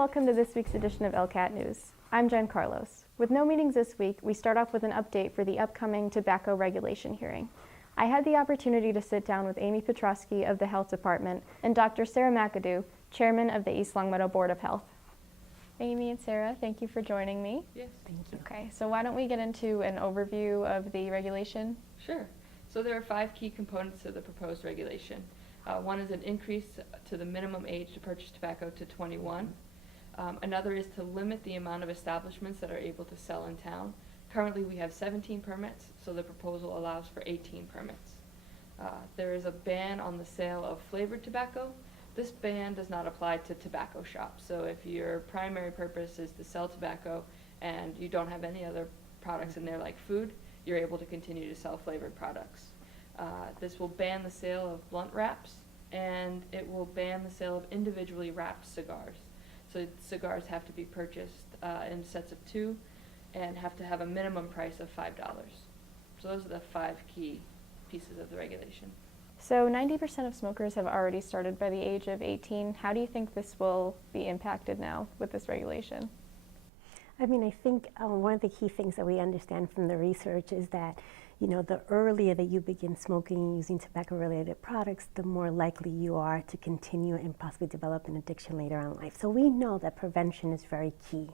welcome to this week's edition of ELCAT News. I'm Jen Carlos. With no meetings this week, we start off with an update for the upcoming tobacco regulation hearing. I had the opportunity to sit down with Aimee Petrosky of the Health Department and Dr. Sarah McAdoo, Chairman of the East Longmeadow Board of Health. Aimee and Sarah, thank you for joining me. Yes. Thank you. Okay, so why don't we get into an overview of the regulation? Sure. So there are 5 key components to the proposed regulation. One is an increase to the minimum age to purchase tobacco to 21. Another is to limit the amount of establishments that are able to sell in town. Currently we have 17 permits, so the proposal allows for 18 permits. There is a ban on the sale of flavored tobacco. This ban does not apply to tobacco shops, so if your primary purpose is to sell tobacco and you don't have any other products in there like food, you're able to continue to sell flavored products. This will ban the sale of blunt wraps, and it will ban the sale of individually wrapped cigars. So cigars have to be purchased in sets of 2 and have to have a minimum price of $5. So those are the 5 key pieces of the regulation. So 90% of smokers have already started by the age of 18. How do you think this will be impacted now with this regulation? I mean, I think one of the key things that we understand from the research is that, you know, the earlier that you begin smoking and using tobacco-related products, the more likely you are to continue and possibly develop an addiction later on in life. So we know that prevention is very key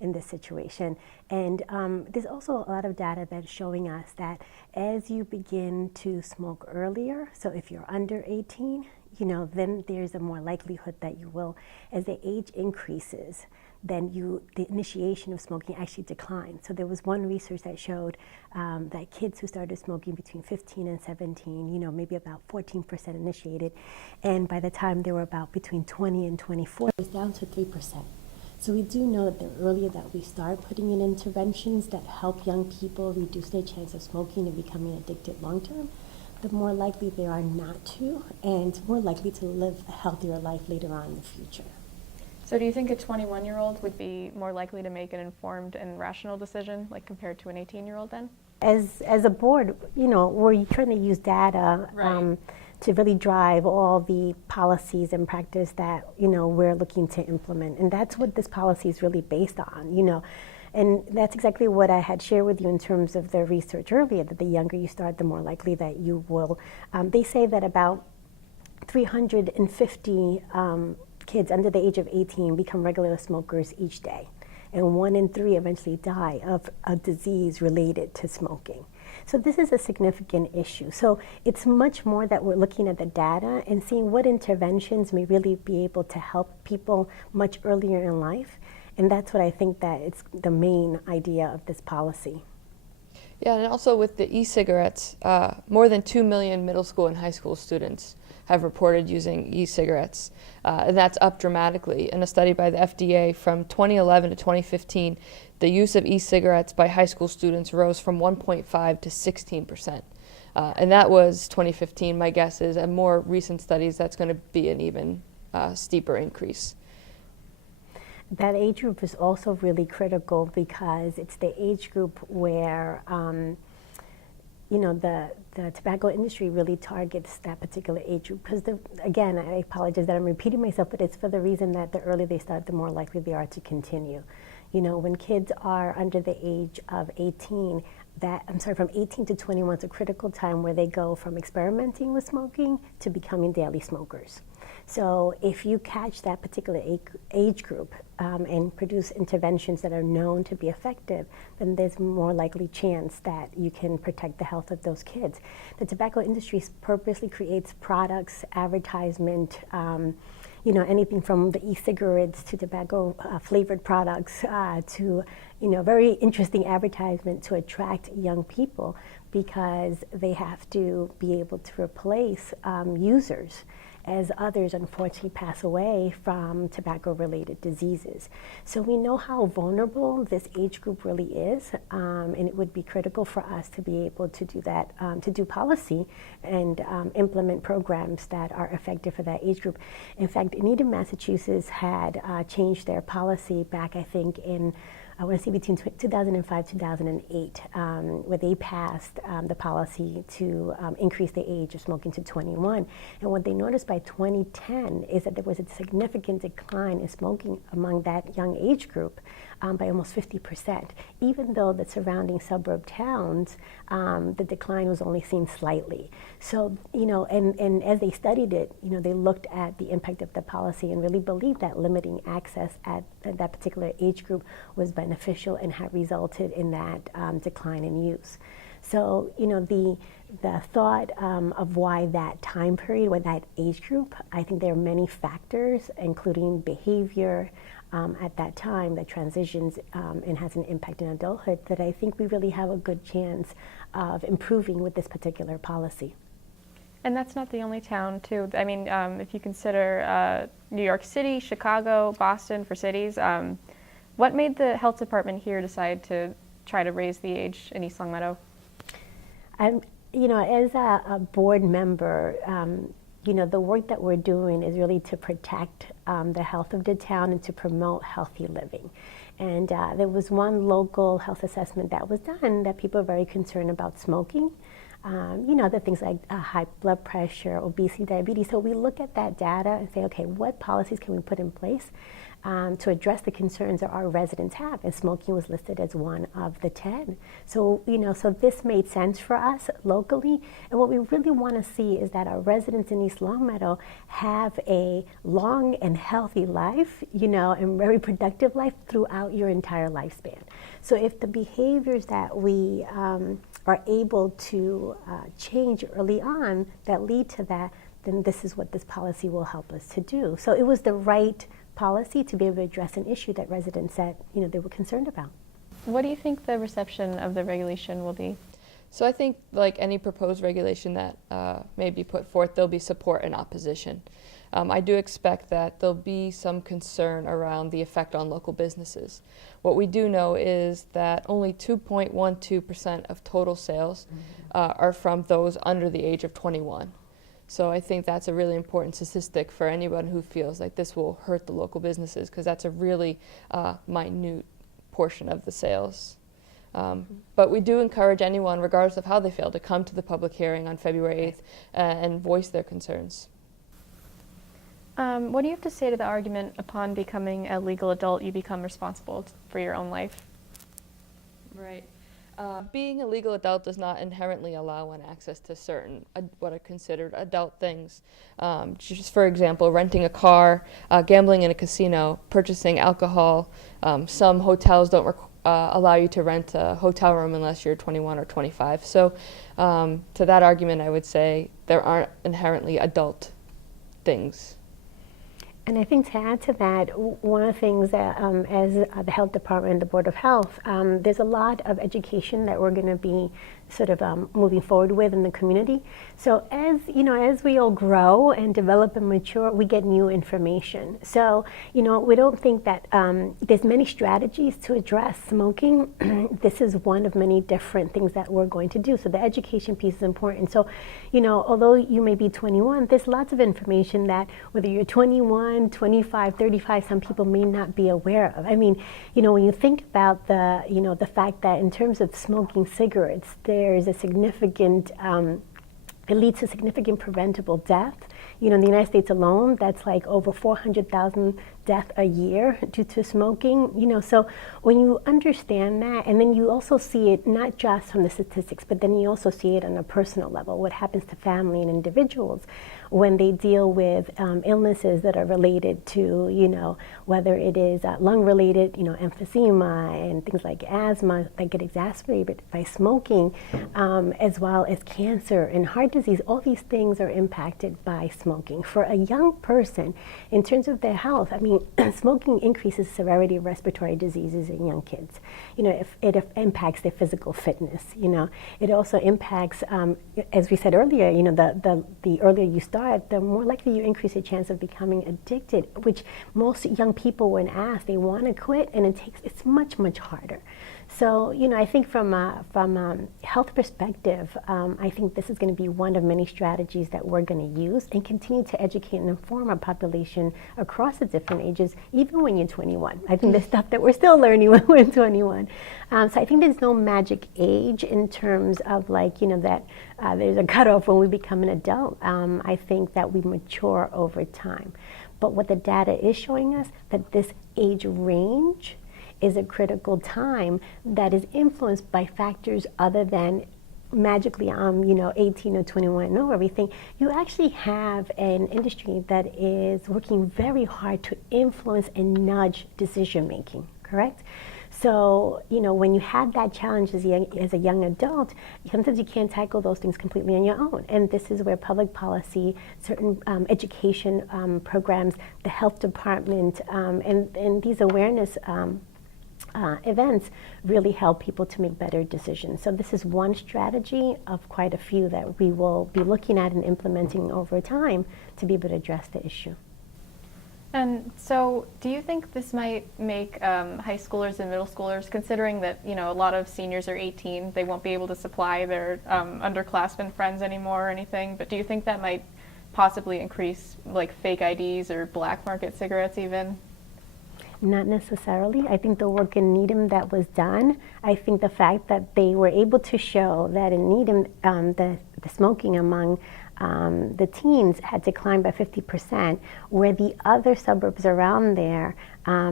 in this situation. And there's also a lot of data that's showing us that as you begin to smoke earlier, so if you're under 18, you know, then there's a more likelihood that you will, as the age increases, then the initiation of smoking actually declines. So there was one research that showed that kids who started smoking between 15 and 17, you know, maybe about 14% initiated, and by the time they were about between 20 and 24, it was down to 3%. So we do know that the earlier that we start putting in interventions that help young people reduce their chance of smoking and becoming addicted long term, the more likely they are not to, and more likely to live a healthier life later on in the future. So do you think a 21-year-old would be more likely to make an informed and rational decision, like compared to an 18-year-old then? As a board, you know, we're trying to use data to really drive all the policies and practice that, you know, we're looking to implement. And that's what this policy is really based on, you know. And that's exactly what I had shared with you in terms of the research earlier, that the younger you start, the more likely that you will. They say that about 350 kids under the age of 18 become regular smokers each day, and 1 in 3 eventually die of a disease related to smoking. So this is a significant issue. So it's much more that we're looking at the data and seeing what interventions may really be able to help people much earlier in life, and that's what I think that it's the main idea of this policy. Yeah, and also with the e-cigarettes, more than 2 million middle school and high school students have reported using e-cigarettes, and that's up dramatically. In a study by the FDA from 2011 to 2015, the use of e-cigarettes by high school students rose from 1.5 to 16%. And that was 2015. My guess is at more recent studies that's going to be an even steeper increase. That age group is also really critical because it's the age group where you know, the tobacco industry really targets that particular age group because, again, I apologize that I'm repeating myself, but it's for the reason that the earlier they start, the more likely they are to continue. You know, when kids are under the age of 18, from 18 to 21 is a critical time where they go from experimenting with smoking to becoming daily smokers. So if you catch that particular age group and produce interventions that are known to be effective, then there's more likely chance that you can protect the health of those kids. The tobacco industry purposely creates products, advertisement, you know, anything from the e-cigarettes to tobacco flavored products to, you know, very interesting advertisement to attract young people because they have to be able to replace users as others unfortunately pass away from tobacco-related diseases. So we know how vulnerable this age group really is, and it would be critical for us to be able to do that, to do policy and implement programs that are effective for that age group. In fact, Needham, Massachusetts had changed their policy back, I think, in I want to say between 2005 2008, where they passed the policy to increase the age of smoking to 21. And what they noticed by 2010 is that there was a significant decline in smoking among that young age group by almost 50%, even though the surrounding suburb towns, the decline was only seen slightly. So, and as they studied it, they looked at the impact of the policy and really believed that limiting access at that particular age group was beneficial and had resulted in that decline in use. So, the thought of why that time period, why that age group, I think there are many factors, including behavior at that time that transitions and has an impact in adulthood, that I think we really have a good chance of improving with this particular policy. And that's not the only town, too. I mean, if you consider New York City, Chicago, Boston for cities, what made the health department here decide to try to raise the age in East Longmeadow? As a board member, the work that we're doing is really to protect the health of the town and to promote healthy living. And there was one local health assessment that was done that people are very concerned about smoking. The things like high blood pressure, obesity, diabetes. So we look at that data and say, okay, what policies can we put in place to address the concerns that our residents have? And smoking was listed as one of the 10. So, so this made sense for us locally. And what we really want to see is that our residents in East Longmeadow have a long and healthy life, and very productive life throughout your entire lifespan. So if the behaviors that we are able to change early on that lead to that, then this is what this policy will help us to do. So it was the right policy to be able to address an issue that residents said, they were concerned about. What do you think the reception of the regulation will be? So I think, like any proposed regulation that may be put forth, there'll be support and opposition. I do expect that there'll be some concern around the effect on local businesses. What we do know is that only 2.12% of total sales are from those under the age of 21. So I think that's a really important statistic for anyone who feels like this will hurt the local businesses, because that's a really minute portion of the sales. But we do encourage anyone, regardless of how they feel, to come to the public hearing on February 8th and voice their concerns. What do you have to say to the argument, upon becoming a legal adult, you become responsible for your own life? Right. Being a legal adult does not inherently allow one access to certain what are considered adult things. Just for example, renting a car, gambling in a casino, purchasing alcohol. Some hotels don't allow you to rent a hotel room unless you're 21 or 25. So to that argument, I would say there aren't inherently adult things. And I think to add to that, one of the things that as the Health Department and the Board of Health, there's a lot of education that we're going to be sort of moving forward with in the community. So as we all grow and develop and mature, we get new information. So, we don't think that there's many strategies to address smoking. This is one of many different things that we're going to do. So the education piece is important. So, although you may be 21, there's lots of information that whether you're 21, 25, 35, some people may not be aware of. I mean, when you think about the fact that in terms of smoking cigarettes, there is a significant, it leads to significant preventable death. In the United States alone, that's like over 400,000 deaths a year due to smoking. So when you understand that, and then you also see it not just from the statistics, but then you also see it on a personal level, what happens to family and individuals when they deal with illnesses that are related to, whether it is lung-related, emphysema and things like asthma that get exacerbated by smoking, as well as cancer and heart disease. All these things are impacted by smoking. For a young person, in terms of their health, I mean, smoking increases severity of respiratory diseases in young kids. If it impacts their physical fitness. It also impacts, as we said earlier, the earlier you start, the more likely you increase your chance of becoming addicted, which most young people, when asked, they want to quit, and it's much, much harder. So, I think from a health perspective, I think this is going to be one of many strategies that we're going to use and continue to educate and inform our population across the different ages, even when you're 21. I think there's stuff that we're still learning when we're 21. So I think there's no magic age in terms of that there's a cutoff when we become an adult. I think that we mature over time. But what the data is showing us, that this age range is a critical time that is influenced by factors other than magically 18 or 21 and over. We think you actually have an industry that is working very hard to influence and nudge decision making, correct? So, when you have that challenge as a young adult, sometimes you can't tackle those things completely on your own. And this is where public policy, certain education programs, the health department, and these awareness events really help people to make better decisions. So this is one strategy of quite a few that we will be looking at and implementing over time to be able to address the issue. And so do you think this might make high schoolers and middle schoolers, considering that a lot of seniors are 18, they won't be able to supply their underclassmen friends anymore or anything, but do you think that might possibly increase fake IDs or black market cigarettes even? Not necessarily. I think the work in Needham that was done, I think the fact that they were able to show that in Needham the smoking among the teens had declined by 50%, where the other suburbs around there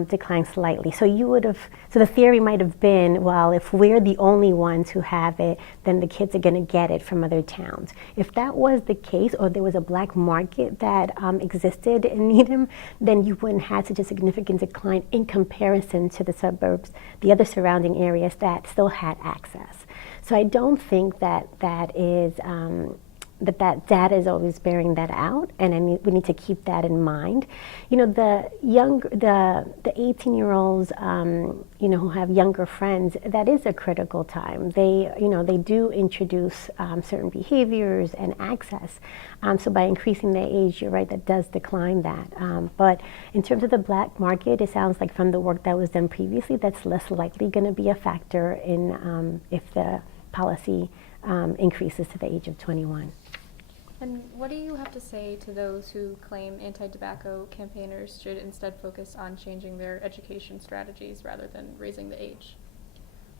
declined slightly. So the theory might have been, well, if we're the only ones who have it, then the kids are going to get it from other towns. If that was the case, or there was a black market that existed in Needham, then you wouldn't have such a significant decline in comparison to the suburbs, the other surrounding areas that still had access. So I don't think that is that data is always bearing that out, and we need to keep that in mind. The 18-year-olds, who have younger friends, that is a critical time. They do introduce certain behaviors and access. So by increasing their age, you're right, that does decline that. But in terms of the black market, it sounds like from the work that was done previously, that's less likely going to be a factor in if the policy increases to the age of 21. And what do you have to say to those who claim anti-tobacco campaigners should instead focus on changing their education strategies rather than raising the age?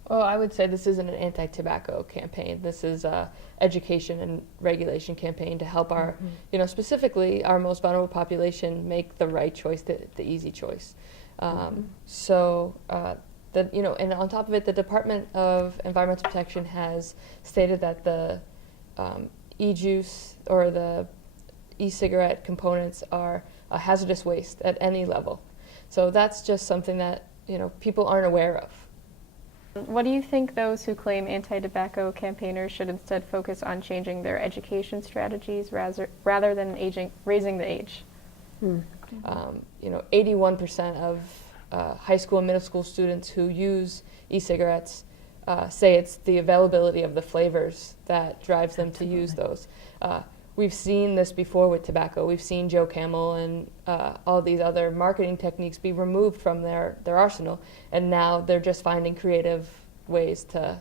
Well, I would say this isn't an anti-tobacco campaign. This is a education and regulation campaign to help our, specifically our most vulnerable population make the right choice, the easy choice. And on top of it, the Department of Environmental Protection has stated that the e-juice or the e-cigarette components are a hazardous waste at any level. So that's just something that people aren't aware of. What do you think those who claim anti-tobacco campaigners should instead focus on changing their education strategies rather than raising the age? 81% of high school and middle school students who use e-cigarettes say it's the availability of the flavors that drives them to use those. We've seen this before with tobacco. We've seen Joe Camel and all these other marketing techniques be removed from their arsenal, and now they're just finding creative ways to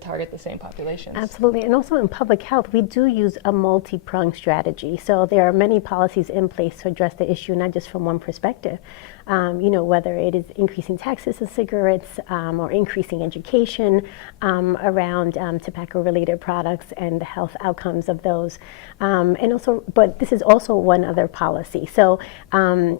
target the same populations. Absolutely, and also in public health, we do use a multi-pronged strategy. So there are many policies in place to address the issue, not just from one perspective. Whether it is increasing taxes on cigarettes or increasing education around tobacco-related products and the health outcomes of those. But this is also one other policy. So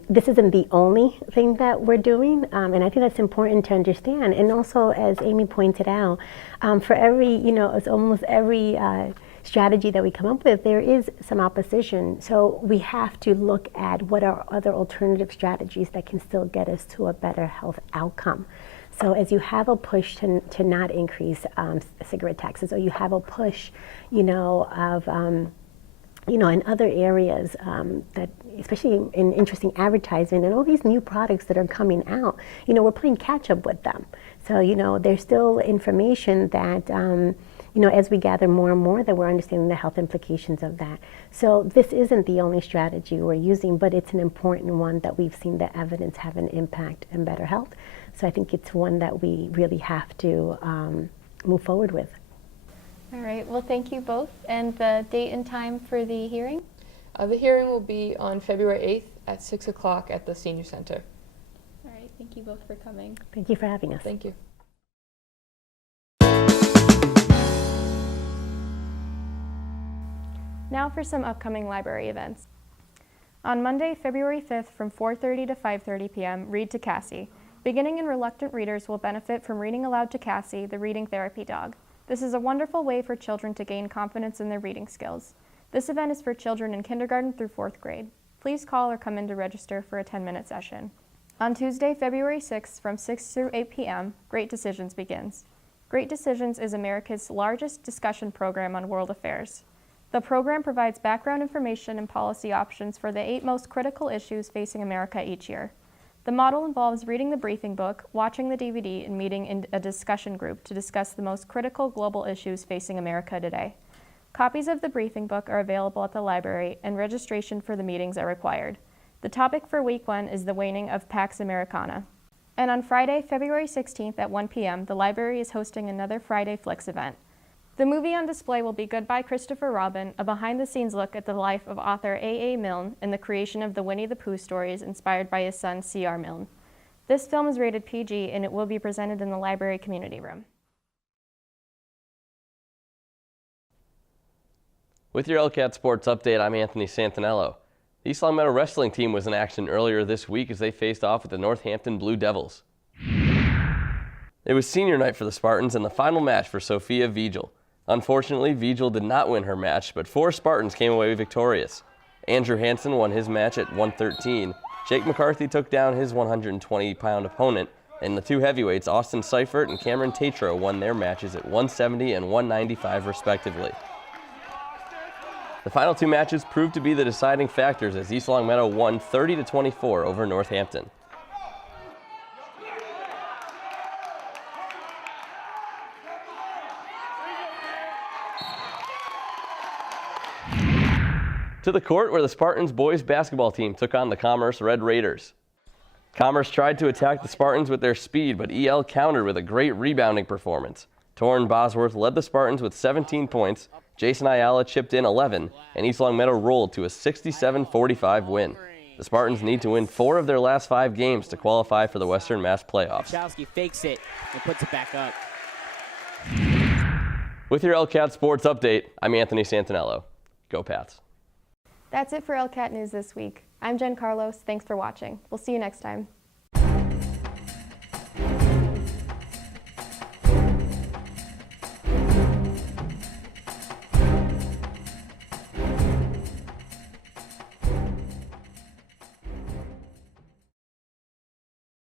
this isn't the only thing that we're doing, and I think that's important to understand. And also, as Aimee pointed out, for every, it's almost every strategy that we come up with, there is some opposition. So we have to look at what are other alternative strategies that can still get us to a better health outcome. So as you have a push to not increase cigarette taxes, or you have a push, in other areas that, especially in interesting advertising and all these new products that are coming out, we're playing catch up with them. So, there's still information that, as we gather more and more, that we're understanding the health implications of that. So this isn't the only strategy we're using, but it's an important one that we've seen the evidence have an impact in better health. So I think it's one that we really have to move forward with. All right, well, thank you both. And the date and time for the hearing? The hearing will be on February 8th at 6 o'clock at the Senior Center. All right, thank you both for coming. Thank you for having us. Thank you. Now for some upcoming library events. On Monday, February 5th from 4:30 to 5:30 p.m., Read to Cassie. Beginning and reluctant readers will benefit from reading aloud to Cassie, the reading therapy dog. This is a wonderful way for children to gain confidence in their reading skills. This event is for children in kindergarten through 4th grade. Please call or come in to register for a 10-minute session. On Tuesday, February 6th from 6 through 8 p.m., Great Decisions begins. Great Decisions is America's largest discussion program on world affairs. The program provides background information and policy options for the 8 most critical issues facing America each year. The model involves reading the briefing book, watching the DVD, and meeting in a discussion group to discuss the most critical global issues facing America today. Copies of the briefing book are available at the library, and registration for the meetings are required. The topic for week 1 is the waning of Pax Americana. And on Friday, February 16th at 1 p.m., the library is hosting another Friday Flicks event. The movie on display will be Goodbye Christopher Robin, a behind-the-scenes look at the life of author A.A. Milne and the creation of the Winnie the Pooh stories inspired by his son C.R. Milne. This film is rated PG and it will be presented in the library community room. With your ELCAT Sports Update, I'm Anthony Santinello. The East Longmeadow wrestling team was in action earlier this week as they faced off with the Northampton Blue Devils. It was senior night for the Spartans and the final match for Sophia Vigil. Unfortunately, Vigil did not win her match, but 4 Spartans came away victorious. Andrew Hansen won his match at 113, Jake McCarthy took down his 120-pound opponent, and the 2 heavyweights, Austin Seifert and Cameron Tatro, won their matches at 170 and 195 respectively. The final 2 matches proved to be the deciding factors as East Longmeadow won 30-24 over Northampton. To the court where the Spartans boys basketball team took on the Commerce Red Raiders. Commerce tried to attack the Spartans with their speed, but EL countered with a great rebounding performance. Torrin Bosworth led the Spartans with 17 points, Jason Ayala chipped in 11, and East Longmeadow rolled to a 67-45 win. The Spartans need to win 4 of their last 5 games to qualify for the Western Mass playoffs. Petrosky fakes it and puts it back up. With your ELCAT Sports Update, I'm Anthony Santinello. Go Pats. That's it for ELCAT News this week. I'm Jen Carlos. Thanks for watching. We'll see you next time.